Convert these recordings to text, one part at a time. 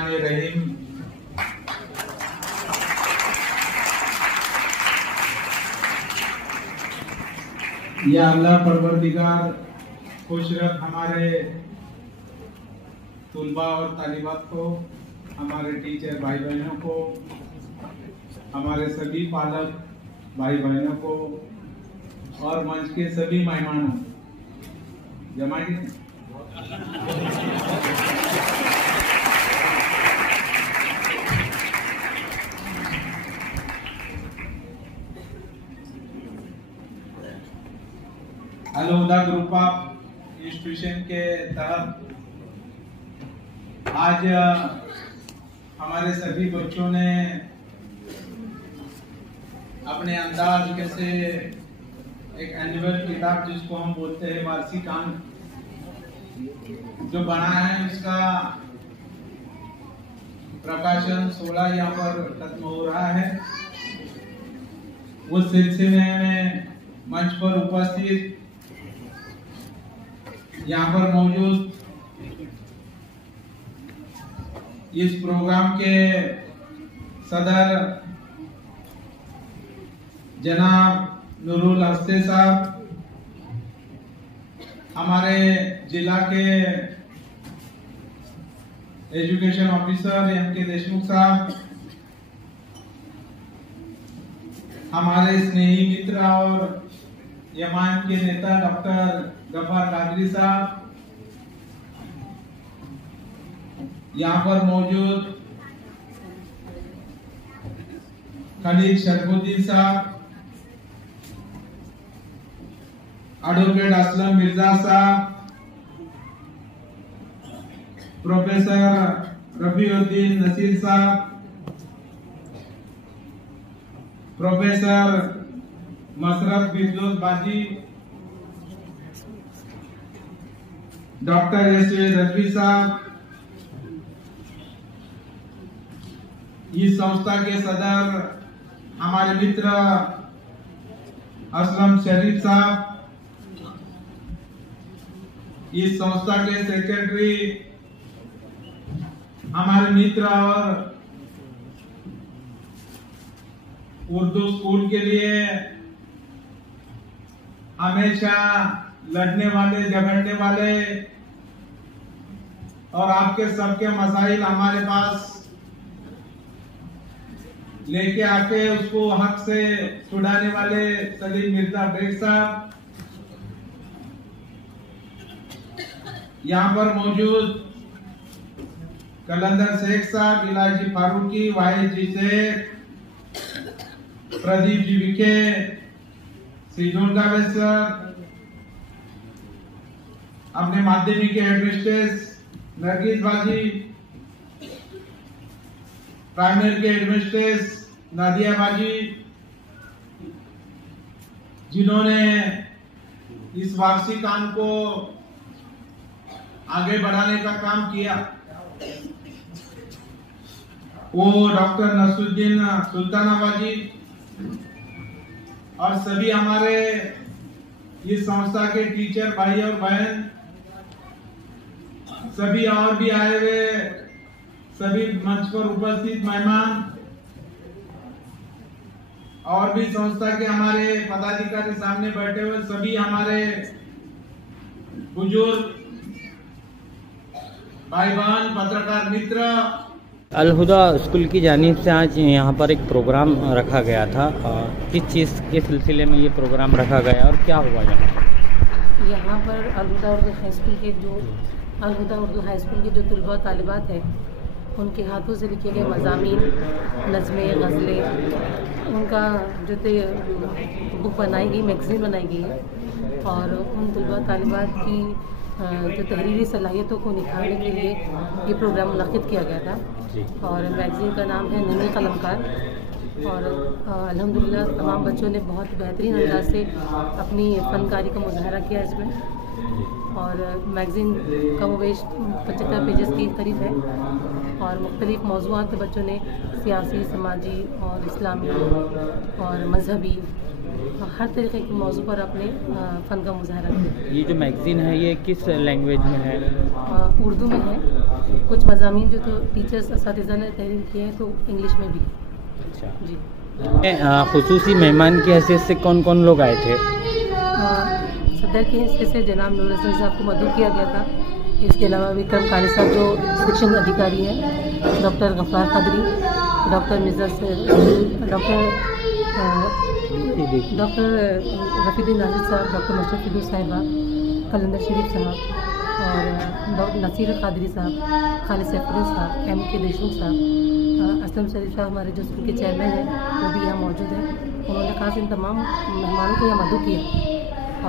रहमानिर्रहीम। या अल्लाह परवरदिगार खुश रख हमारे तुलबा और तालिबात को, हमारे टीचर भाई बहनों को, हमारे सभी पालक भाई बहनों को और मंच के सभी मेहमानों। जमाई अल हुदा ग्रुप ऑफ इंस्टीट्यूशन के तहत आज हमारे सभी बच्चों ने अपने अंदाज कैसे एक एनुअल किताब जिसको हम बोलते हैं वार्षिक अंक जो बनाया है, उसका प्रकाशन 16 यहाँ पर खत्म हो रहा है। उस सिलसिले में मंच पर उपस्थित यहाँ पर मौजूद इस प्रोग्राम के सदर जनाब नूरुल हस्ते साहब, हमारे जिला के एजुकेशन ऑफिसर एम.के. देशमुख साहब, हमारे स्नेही मित्र और एमआईएम के नेता डॉक्टर गफ्फार कादरी साहब, यहाँ पर मौजूद खलील शरफुद्दीन साहब, एडवोकेट असलम मिर्जा साहब, प्रोफेसर रफीउद्दीन नसीर साहब, प्रोफेसर मसरत फिरदौस बाजी, डॉक्टर एस.ए. रजवी साहब, इस संस्था के सदर हमारे मित्र असलम शरीफ साहब, इस संस्था के सेक्रेटरी हमारे मित्र और उर्दू स्कूल के लिए हमेशा लड़ने वाले, झगड़ने वाले और आपके सबके मसाइल हमारे पास लेके आके उसको हक से छुड़ाने वाले सलीम मिर्जा बेग साहब, यहाँ पर मौजूद कलंदर शेख साहब, इलाजी फारूकी, वाहिद जी शेख, प्रदीप जी विखे, श्रीजोन गावेसर, अपने माध्यमिक के हेडमिस्ट्रेस नरगिस बाजी, प्राइमरी के हेडमिस्ट्रेस नादिया बाजी, जिन्होंने इस वार्षिक अंक को आगे बढ़ाने का काम किया, वो डॉक्टर नसरुद्दीन सुल्तानाबाजी और सभी हमारे इस संस्था के टीचर भाई और बहन, सभी और भी आए हुए सभी मंच पर उपस्थित मेहमान और भी संस्था के हमारे पदाधिकारी सामने बैठे हुए सभी हमारे बुजुर्ग भाई बहन, पत्रकार मित्र। अल हुदा स्कूल की जानिब से आज यहाँ पर एक प्रोग्राम रखा गया था। किस चीज़ के सिलसिले में ये प्रोग्राम रखा गया और क्या हुआ यहाँ पर अल हुदा उर्दू हाई स्कूल के अल हुदा उर्दू हाई स्कूल के जो तुलबा और तालिबात हैं, उनके हाथों से लिखे गए मज़ामीन, नज़में, गज़लें, उनका जो बुक बनाई गई, मैगज़ीन बनाई गई है और उन तुलबा तालिबात की जो तहरीरी सलाहियतों को निखारने के लिए ये प्रोग्राम मुनक़िद किया गया था और मैगज़ीन का नाम है नन्ही कलमकार। और अल्हम्दुलिल्लाह तमाम बच्चों ने बहुत बेहतरीन अंदाज से अपनी फ़नकारी का मुज़ाहरा किया इसमें और मैगज़ीन कमोवेश 75 पेजेस की करीब है और मुख्तलिफ़ मौज़ूआत पे बच्चों ने सियासी, समाजी और इस्लामी और मजहबी हर तरीके के मौजू पर अपने फ़न का मुज़ाहरा किया। ये जो मैगज़ीन है ये किस लैंग्वेज में है? उर्दू में है कुछ मज़ामीन जो तो टीचर्स असातिज़ा ने तहरीर किए हैं तो इंग्लिश में भी। अच्छा जी। खुसूसी मेहमान की हैसियत से कौन कौन लोग आए थे? सदर की हैसियत से जनाब नूर हसन साहब को मदऊ किया गया था। इसके अलावा विक्रम काले साहब जो शिक्षण अधिकारी हैं, डॉक्टर गफ्फार कादरी, डॉक्टर रफ़ीदीन नाजिर साहब, डॉक्टर मशरफ़ साहिबा, कलंदर शरीफ साहब और डॉक्टर नसीर कादरी साहब, खालिद सैफुद्दीन साहब, M.K. देशमुख साहब, असलम शरीफ साहब हमारे जो स्कूल के चेयरमैन हैं वो भी यहाँ मौजूद हैं। उन्होंने खास इन तमाम मेहमानों को यहाँ मदऊ किया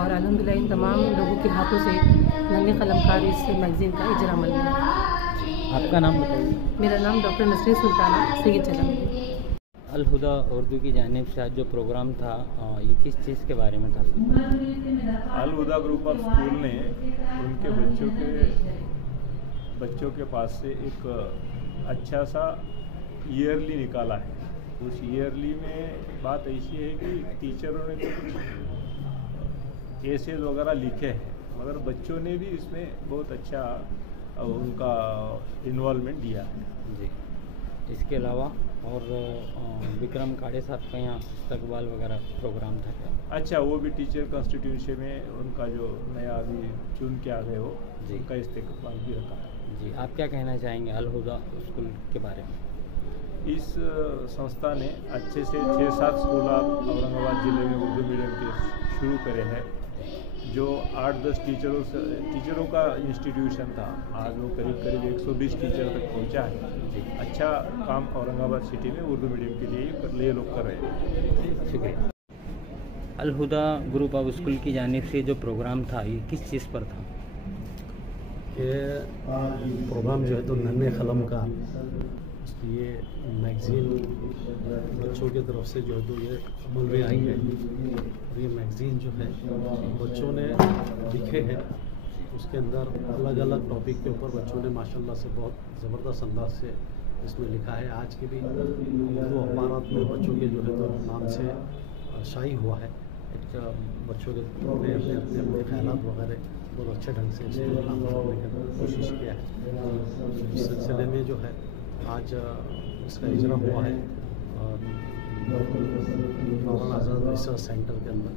और अल्हम्दुलिल्लाह इन तमाम लोगों के हाथों से नन्हे कलमकार इस मैगज़ीन का इजरा अमल में। आपका नाम बताइए। मेरा नाम डॉक्टर नसरीन सुल्ताना सैयद चलम। अल हुदा उर्दू की जानिब से आज जो प्रोग्राम था ये किस चीज़ के बारे में था? अल हुदा ग्रुप ऑफ स्कूल ने उनके बच्चों के पास से एक अच्छा सा ईयरली निकाला है। उस ईयरली में बात ऐसी है कि टीचरों ने तो कुछ केसेस वगैरह लिखे हैं मगर बच्चों ने भी इसमें बहुत अच्छा उनका इन्वॉल्वमेंट दिया है। जी, इसके अलावा और विक्रम काड़े साहब का यहाँ इस्तकबाल वगैरह प्रोग्राम था क्या? अच्छा, वो भी टीचर कॉन्स्टिट्यूशन में उनका जो नया अभी चुन के आ गए हो जी उनका इस्तकबाल भी रखा है। जी, आप क्या कहना चाहेंगे अल हुदा स्कूल के बारे में? इस संस्था ने अच्छे से 6-7 स्कूल औरंगाबाद ज़िले में उर्दू मीडियम के शुरू करे हैं। जो 8-10 टीचरों का इंस्टीट्यूशन था, आज वो करीब 120 टीचर तक पहुंचा है। अच्छा काम औरंगाबाद सिटी में उर्दू मीडियम के लिए ये लोग कर रहे हैं। शुक्रिया। अल हुदा ग्रुप ऑफ स्कूल की जानिब से जो प्रोग्राम था ये किस चीज़ पर था? ये प्रोग्राम जो है तो नन्हे कलम का ये मैगज़ीन बच्चों की तरफ से जो है तो ये अमल में आई है और ये मैगज़ीन जो है बच्चों ने लिखे हैं। उसके अंदर अलग अलग टॉपिक के ऊपर बच्चों ने माशाल्लाह से बहुत ज़बरदस्त अंदाज से इसमें लिखा है। आज के भी उर्दू अखबारात में बच्चों के जो है तो नाम से शाई हुआ है। एक बच्चों के अपने ख़यालात वगैरह बहुत अच्छे ढंग से इसमें नाम करने की कोशिश किया है। इस सिलसिले में जो है आज इसका इजरा हुआ है मौलाना आज़ाद रिसर्च सेंटर के अंदर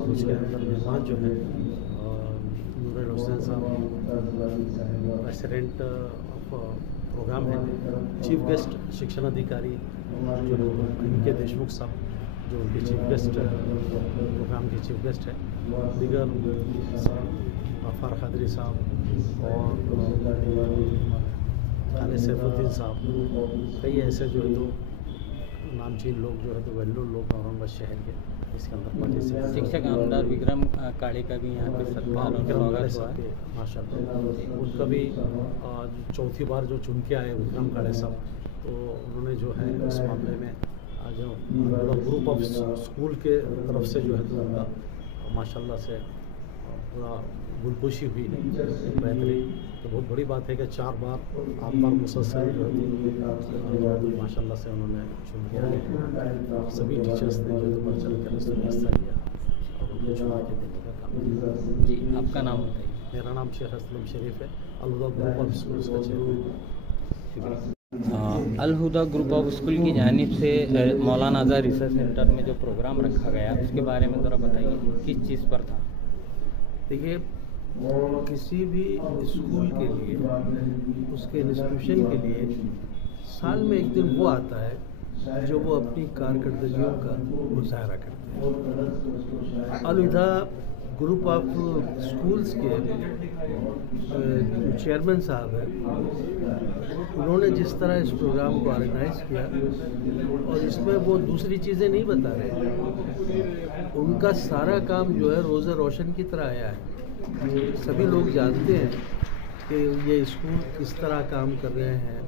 और उसके अंदर मेहमान जो है नूर हुसैन साहब प्रेसिडेंट ऑफ प्रोग्राम है। चीफ गेस्ट शिक्षण अधिकारी जो है M.K. देशमुख साहब जो उनके चीफ गेस्ट प्रोग्राम के चीफ गेस्ट है। दीगर गफ्फार कादरी साहब और खालिद सैफुद्दीन साहब, कई ऐसे जो है तो नामचीन लोग जो है तो वेल्लूर लोग औरंगाबाद शहर के इसके अंदर पार्टिसिपेट। शिक्षक आमदार विक्रम काड़े का भी यहाँ पे सत्कार और स्वागत हुआ है माशाल्लाह। उनका भी चौथी बार जो चुन के आए विक्रम काड़े साहब, तो उन्होंने जो है इस मामले में आज ग्रुप ऑफ स्कूल के तरफ से जो है तो उनका माशाल्लाह से पूरा गुलकोशी हुई बेहतरीन। तो बहुत बड़ी बात है कि 4 बार मुसलसल जो है माशाल्लाह से उन्होंने चुन किया। सभी टीचर्स ने जो है बढ़ चढ़ कर इसमें हिस्सा लिया और उनको चुना के देने का काम किया। जी, आपका नाम बताइए। मेरा नाम शेख असलम शरीफ है, Al Huda group of schools का chairman. Al Huda group of school की जानिब से मौलाना आज़ाद रिसर्च सेंटर में जो प्रोग्राम रखा गया उसके बारे में ज़रा बताइए, किस चीज़ पर था? देखिए, किसी भी स्कूल के लिए, उसके इंस्टीट्यूशन के लिए साल में एक दिन वो आता है जो वो अपनी कारकर्दगियों का मुजाहरा करते हैं। अल हुदा ग्रुप ऑफ स्कूल्स के चेयरमैन साहब हैं, उन्होंने जिस तरह इस प्रोग्राम को ऑर्गेनाइज़ किया और इसमें वो दूसरी चीज़ें नहीं बता रहे, उनका सारा काम जो है रोज़े रोशन की तरह आया है। सभी लोग जानते हैं कि ये स्कूल किस तरह काम कर रहे हैं,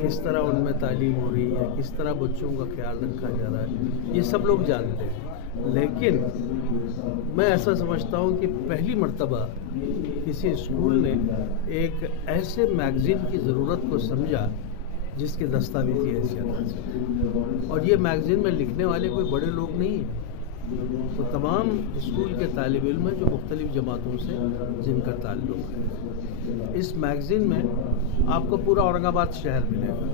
किस तरह उनमें तालीम हो रही है, किस तरह बच्चों का ख्याल रखा जा रहा है, ये सब लोग जानते हैं। लेकिन मैं ऐसा समझता हूँ कि पहली मर्तबा किसी स्कूल ने एक ऐसे मैगज़ीन की ज़रूरत को समझा जिसकी दस्तावेज़ी हैसियत है। और ये मैगज़ीन में लिखने वाले कोई बड़े लोग नहीं हैं, तो तमाम स्कूल के तालिब इल्म हैं जो मुख्तलिफ़ जमातों से जिनका ताल्लुक़ है। इस मैगज़ीन में आपको पूरा औरंगाबाद शहर मिलेगा,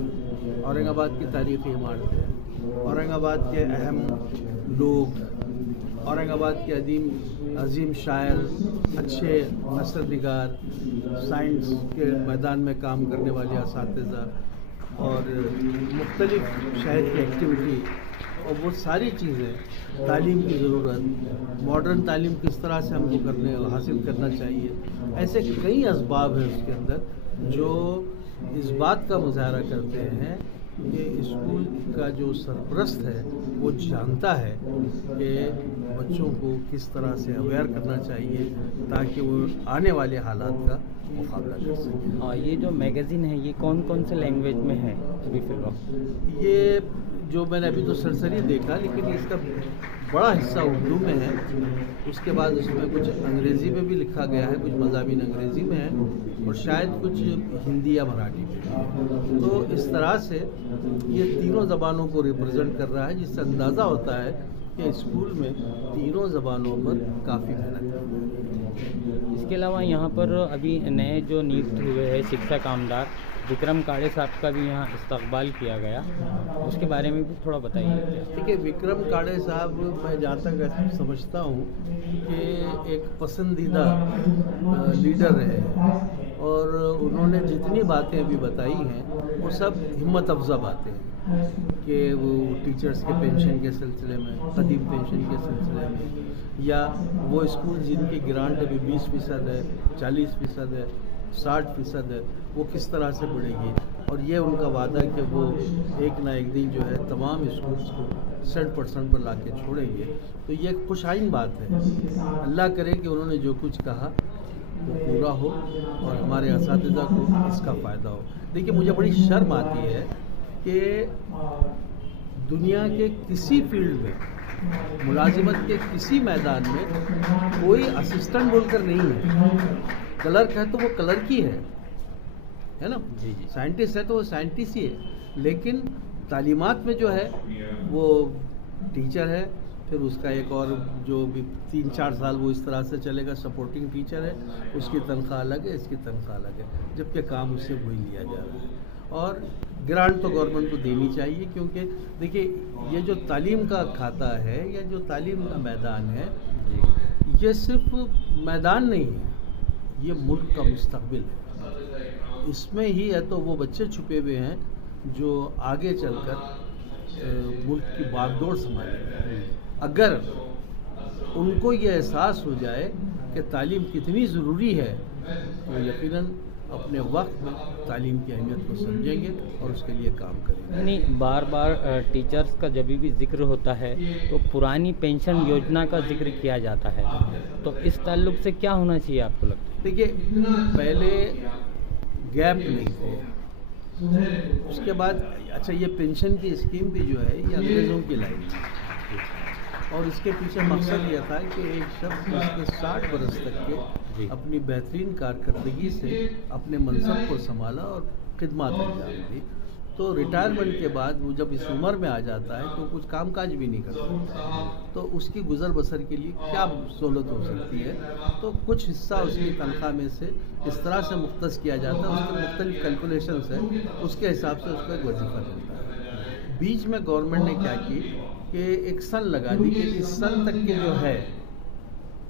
औरंगाबाद की तारीख़ी इमारतें, औरंगाबाद के अहम लोग, औरंगाबाद के अजीम शायर, अच्छे नसरनिगार, साइंस के मैदान में काम करने वाले असातिज़ा और मुख्तलिफ़ शहर की एक्टिविटी और वो सारी चीज़ें, तालीम की ज़रूरत, मॉडर्न तालीम किस तरह से हमको हासिल करना चाहिए, ऐसे कई असबाब हैं उसके अंदर जो इस बात का मुज़ाहरा करते हैं कि स्कूल का जो सरपरस्त है वो जानता है कि बच्चों को किस तरह से अवेयर करना चाहिए ताकि वो आने वाले हालात का मुकाबला कर सकें। हाँ, ये जो मैगज़ीन है ये कौन कौन से लैंग्वेज में है अभी फिलहाल? ये जो मैंने अभी तो सरसरी देखा, लेकिन इसका बड़ा हिस्सा उर्दू में है, उसके बाद उसमें कुछ अंग्रेज़ी में भी लिखा गया है, कुछ मज़ामीन अंग्रेज़ी में है और शायद कुछ हिंदी या मराठी में भी। तो इस तरह से ये तीनों ज़बानों को रिप्रेजेंट कर रहा है, जिससे अंदाज़ा होता है कि स्कूल में तीनों ज़बानों पर काफ़ी मेहनत है। इसके अलावा यहाँ पर अभी नए जो नियुक्त हुए हैं शिक्षक आमदार विक्रम काड़े साहब का भी यहाँ इस्तकबाल किया गया, उसके बारे में भी थोड़ा बताइए। देखिए, विक्रम काड़े साहब मैं जहाँ तक समझता हूँ कि एक पसंदीदा लीडर रहे और उन्होंने जितनी बातें अभी बताई हैं वो सब हिम्मत अफजा बातें हैं कि वो टीचर्स के पेंशन के सिलसिले में, कदीम पेंशन के सिलसिले में, या वो स्कूल जिनकी ग्रांट अभी 20% है, 40% है, 60% है, वो किस तरह से बढ़ेगी। और ये उनका वादा कि वो एक ना एक दिन जो है तमाम स्कूल्स को 100% पर ला के छोड़ेंगे। तो ये एक खुशाइन बात है। अल्लाह करे कि उन्होंने जो कुछ कहा वो पूरा हो और हमारे असातिज़ा को इसका फ़ायदा हो। देखिए, मुझे बड़ी शर्म आती है कि दुनिया के किसी फील्ड में, मुलाजिमत के किसी मैदान में कोई असिस्टेंट बोलकर नहीं है। क्लर्क है तो वो क्लर्क ही है ना? जी जी। साइंटिस्ट है तो वो साइंटिस्ट ही है। लेकिन तालीमात में जो है वो टीचर है, फिर उसका एक और जो भी 3-4 साल वो इस तरह से चलेगा, सपोर्टिंग टीचर है, उसकी तनख्वाह अलग है, इसकी तनख्वाह अलग है, जबकि काम उससे वही लिया जा रहा है। और ग्रांट तो गवर्नमेंट को देनी चाहिए, क्योंकि देखिए ये जो तालीम का खाता है या जो तालीम का मैदान है, ये सिर्फ मैदान नहीं है, ये मुल्क का मुस्तकबिल है। इसमें ही है तो वो बच्चे छुपे हुए हैं जो आगे चलकर मुल्क की बागडोर संभालेंगे। अगर उनको ये एहसास हो जाए कि तालीम कितनी ज़रूरी है तो यकीनन अपने वक्त में तालीम की अहमियत को समझेंगे और उसके लिए काम करेंगे। नहीं, बार बार टीचर्स का जब भी जिक्र होता है तो पुरानी पेंशन योजना का जिक्र किया जाता है, तो इस ताल्लुक से क्या होना चाहिए आपको लगता है? देखिए, पहले गैप नहीं थे, उसके बाद अच्छा ये पेंशन की स्कीम भी जो है ये अंग्रेज़ों की लाई और इसके पीछे मकसद यह था कि एक शख्स जिसके 60 बरस तक के अपनी बेहतरीन कारकर्दगी से अपने मनसब को संभाला और खिदमत अंजाम दी, तो रिटायरमेंट के बाद वो जब इस उम्र में आ जाता है तो कुछ कामकाज भी नहीं कर सकता, तो उसकी गुजर बसर के लिए क्या सहूलत हो सकती है, तो कुछ हिस्सा उसकी तनख्वाह में से इस तरह से मुख्तस किया जाता है, उसके मुख्तलिफ कैलकुलेशंस हैं, उसके हिसाब से उसको एक वजीफ़ा मिलता है। बीच में गवर्नमेंट ने क्या की कि एक सन लगा दी कि इस सन तक के जो है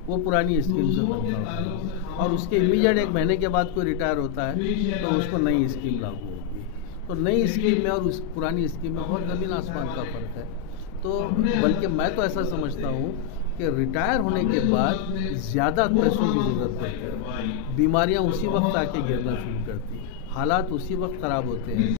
वो पुरानी स्कीम से तनख्वाह होती है और उसके इमीडिएट 1 महीने के बाद कोई रिटायर होता है तो उसको नई स्कीम लागू होगी। तो नई स्कीम में और उस पुरानी स्कीम में बहुत ज़मीन आसमान का फ़र्क है। तो बल्कि मैं तो ऐसा समझता हूँ कि रिटायर होने के बाद ज़्यादा पैसों की ज़रूरत पड़ती है, बीमारियाँ उसी वक्त आके गिरना शुरू करती हैं, हालात उसी वक्त ख़राब होते हैं।